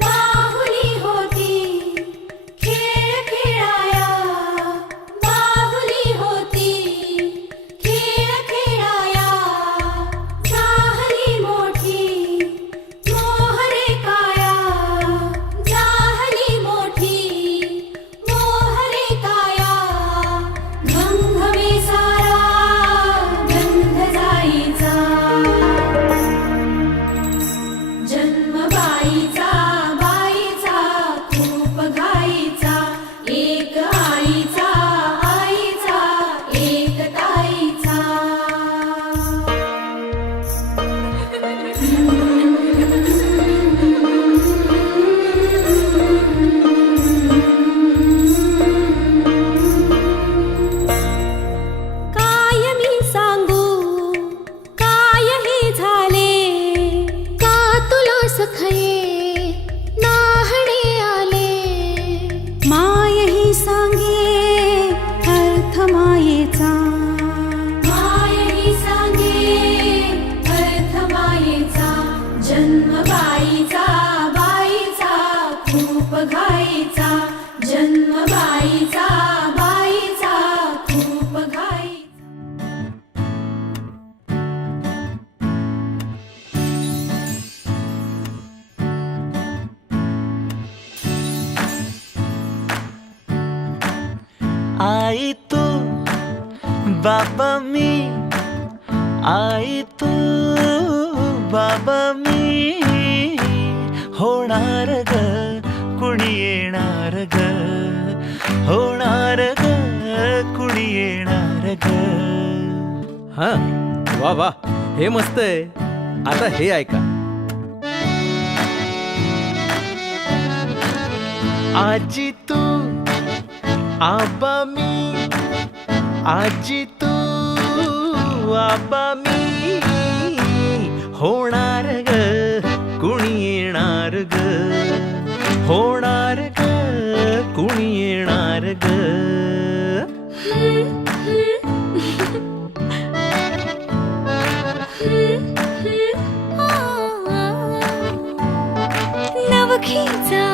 बाहुली होती खेळ खेळाया, बाहुली होती खेळ खेळाया, झाली मोठी मोहरे काया, झाली मोठी मोहरे काया, घमघमे सारा गंध जाईचा, जन्म बाईचा बाईचा खूप घाईचा, एक आईचा आईचा एक ताईचा. काय मी सांगू काय हे झाले, का तुला सखये नाहणे आले, माय ही सांगे अर्थ मायेचा, माय ही सांगे अर्थ मायेचा, जन्म बाईचा बाईचा खूप घाईचा, जन्म बाईचा बाईचा खूप घाईचा. आई तू बाबा मी, आई तू बाबा मी, होणार ग कुणी येणार ग, होणार ग कुणी येणार ग. हा वा वा, हे मस्त आहे. आता हे ऐका. आजी तू आबा मी, आजी तू आबा मी, होणार ग कुणी येणार ग, होणार ग कुणी येणार ग. नवखीचा